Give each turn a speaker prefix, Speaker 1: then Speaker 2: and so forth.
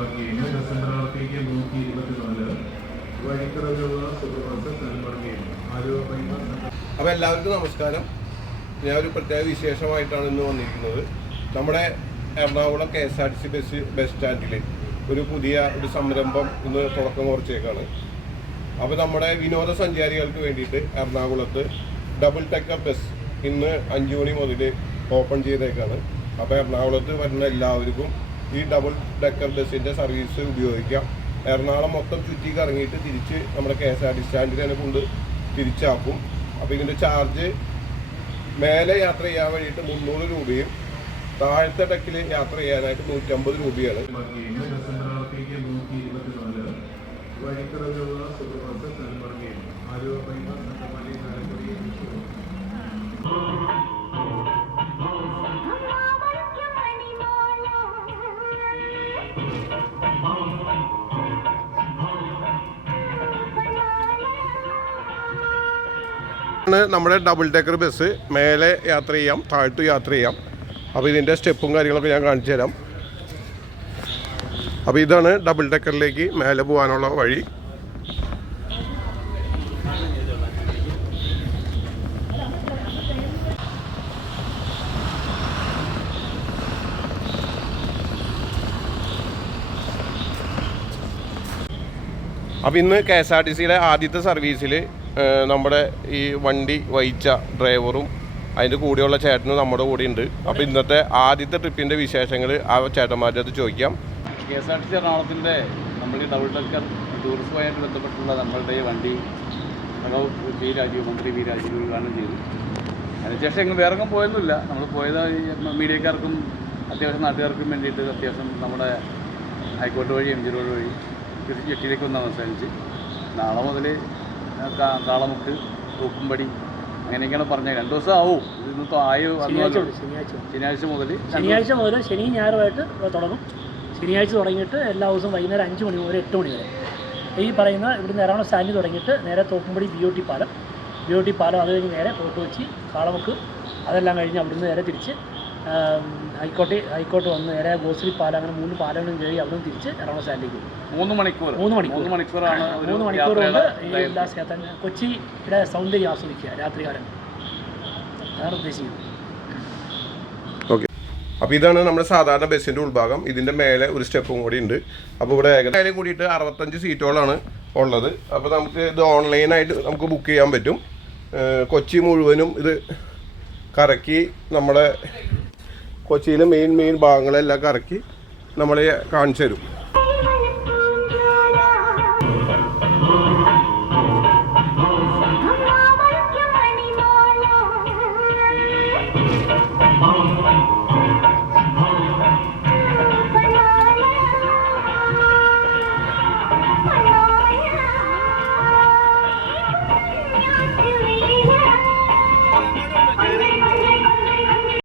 Speaker 1: December ആറത്തേക്ക് നൂറ്റി ഇരുപത്തിനാല് bypass
Speaker 2: അപ്പോൾ എല്ലാവർക്കും നമസ്കാരം. ഞാൻ ഒരു പ്രത്യേക വിശേഷമായിട്ടാണ് ഇന്ന് വന്നിരിക്കുന്നത്. നമ്മുടെ Ernakulam K S R T C bus bus സ്റ്റാൻഡിൽ ഒരു പുതിയ ഒരു സംരംഭം ഇന്ന് തുടക്കം കുറച്ചേക്കാണ്. അപ്പോൾ നമ്മുടെ വിനോദസഞ്ചാരികൾക്ക് വേണ്ടിയിട്ട് എറണാകുളത്ത് ഡബിൾ ടെക്കർ ബസ് ഇന്ന് അഞ്ച് മണി മുതൽ ഓപ്പൺ ചെയ്തേക്കാണ്. അപ്പോൾ എറണാകുളത്ത് വരുന്ന എല്ലാവർക്കും ഈ ഡബിൾ ഡെക്കർ ബസ്സിന്റെ സർവീസ് ഉപയോഗിക്കാം. എറണാകുളം മൊത്തം ചുറ്റി കറങ്ങിയിട്ട് തിരിച്ച് നമ്മുടെ കെ എസ് ആർ ടി സ്റ്റാൻഡിൽ തന്നെ കൊണ്ട് തിരിച്ചാക്കും. അപ്പോൾ ഇതിന്റെ ചാർജ് മേലെ യാത്ര ചെയ്യാൻ വേണ്ടിയിട്ട് മുന്നൂറ് രൂപയും താഴത്തെ ഡെക്കിൽ യാത്ര ചെയ്യാനായിട്ട് നൂറ്റമ്പത് രൂപയാണ്.
Speaker 1: ലാൻഡ്മാർക്ക് ചെയ്യുന്നു ഡിസംബർ ആറത്തേക്ക്
Speaker 2: നമ്മുടെ ഡബിൾ ഡെക്കർ ബസ് മേലെ യാത്ര ചെയ്യാം താഴ്ത്തു യാത്ര ചെയ്യാം. അപ്പോൾ ഇതിന്റെ സ്റ്റെപ്പും കാര്യങ്ങളൊക്കെ ഞാൻ കാണിച്ചു തരാം അപ്പോൾ ഇതാണ് ഡബിൾ ഡെക്കറിലേക്ക് മേലെ പോകാനുള്ള വഴി. അപ്പോൾ ഇന്ന് കെ എസ് ആർ ടി സിയുടെ ആദ്യത്തെ സർവീസിൽ നമ്മുടെ ഈ വണ്ടി വഹിച്ച ഡ്രൈവറും അതിന്റെ കൂടെയുള്ള ചേട്ടനും നമ്മുടെ കൂടെ ഉണ്ട് അപ്പോൾ ഇന്നത്തെ ആദ്യത്തെ ട്രിപ്പിന്റെ വിശേഷങ്ങൾ ആ ചേട്ടന്മാരുടെ അത് ചോദിക്കാം.
Speaker 3: K S R T C എറണാകുളത്തിന്റെ നമ്മൾ ഈ ഡബിൾ ഡെക്കർ ടൂറിസവുമായിട്ട് ബന്ധപ്പെട്ടുള്ള നമ്മളുടെ വണ്ടി വി രാജീവ് മന്ത്രി വി രാജീവ് ഉദ്ഘാടനം ചെയ്തു. അതിനുശേഷം എങ്ങും വേറെ പോയതൊന്നുമില്ല നമ്മൾ പോയത് മീഡിയക്കാർക്കും അത്യാവശ്യം നാട്ടുകാർക്കും വേണ്ടിയിട്ട് അത്യാവശ്യം നമ്മുടെ ഹൈക്കോർട്ട് വഴി എം ജി റോഡ് വഴി. തിരിച്ച് വന്നാൽ വന്ന് അവസാനിച്ച്. നാളെ മുതൽ കാളമുക്ക് തൂക്കുംപടി. അങ്ങനെയൊക്കെയാണ് പറഞ്ഞത്. രണ്ടു ദിവസം ആവും. ഇന്ന് ആയോ
Speaker 4: ശനിയാഴ്ച
Speaker 3: മുതൽ
Speaker 4: ശനിയാഴ്ച മുതൽ ശനി ഞായറുമായിട്ട് തുടങ്ങും. ശനിയാഴ്ച തുടങ്ങിയിട്ട് എല്ലാ ദിവസവും വൈകുന്നേരം അഞ്ച് മണി മുതൽ എട്ട് മണി വരെ. ഈ പറയുന്ന ഇവിടുന്ന് എറണാകുളം സ്റ്റാൻഡിൽ തുടങ്ങിയിട്ട് നേരെ തോപ്പുംപടി ബി ഒ ടി പാലം. ബി ഒ ടി പാലം അത് കഴിഞ്ഞ് നേരെ ഫോട്ടോ വെച്ച് കാളമുക്ക് അതെല്ലാം കഴിഞ്ഞ് അവിടുന്ന് നേരെ തിരിച്ച് ഹൈക്കോട്ടെ ഹൈക്കോട്ട് വന്ന് നേരെ ഗോശ്രീ പാലം അങ്ങനെ മൂന്ന് പാലങ്ങളും കയറി അവിടുന്ന് തിരിച്ച് എറണാകുളം സ്റ്റാൻഡിലേക്ക് പോകും
Speaker 3: മൂന്ന് മണിക്കൂർ.
Speaker 4: മൂന്ന് മണിക്കൂർ.
Speaker 3: മൂന്ന് മണിക്കൂറാണ്
Speaker 4: മൂന്ന് മണിക്കൂർ കൊണ്ട് ഈ. എല്ലാ സ്ഥലത്തും കൊച്ചിയുടെ സൗന്ദര്യം ആസ്വദിക്കുക രാത്രികാലം. അതാണ് ഉദ്ദേശിക്കുന്നത്.
Speaker 2: അപ്പോൾ ഇതാണ് നമ്മുടെ സാധാരണ ബസ്സിന്റെ ഉൾഭാഗം. ഇതിന്റെ മേലെ ഒരു സ്റ്റെപ്പും കൂടി ഉണ്ട്. അപ്പോൾ ഇവിടെ ഏകദേശം കൂടിയിട്ട് അറുപത്തഞ്ച് സീറ്റുകളാണ് ഉള്ളത്. അപ്പോൾ നമുക്ക് ഇത് ഓൺലൈനായിട്ട് നമുക്ക് ബുക്ക് ചെയ്യാൻ പറ്റും. കൊച്ചി മുഴുവനും ഇത് കറക്കി നമ്മുടെ കൊച്ചിയിലെ മെയിൻ മെയിൻ ഭാഗങ്ങളെല്ലാം കറക്കി നമ്മളെ കാണിച്ചു തരും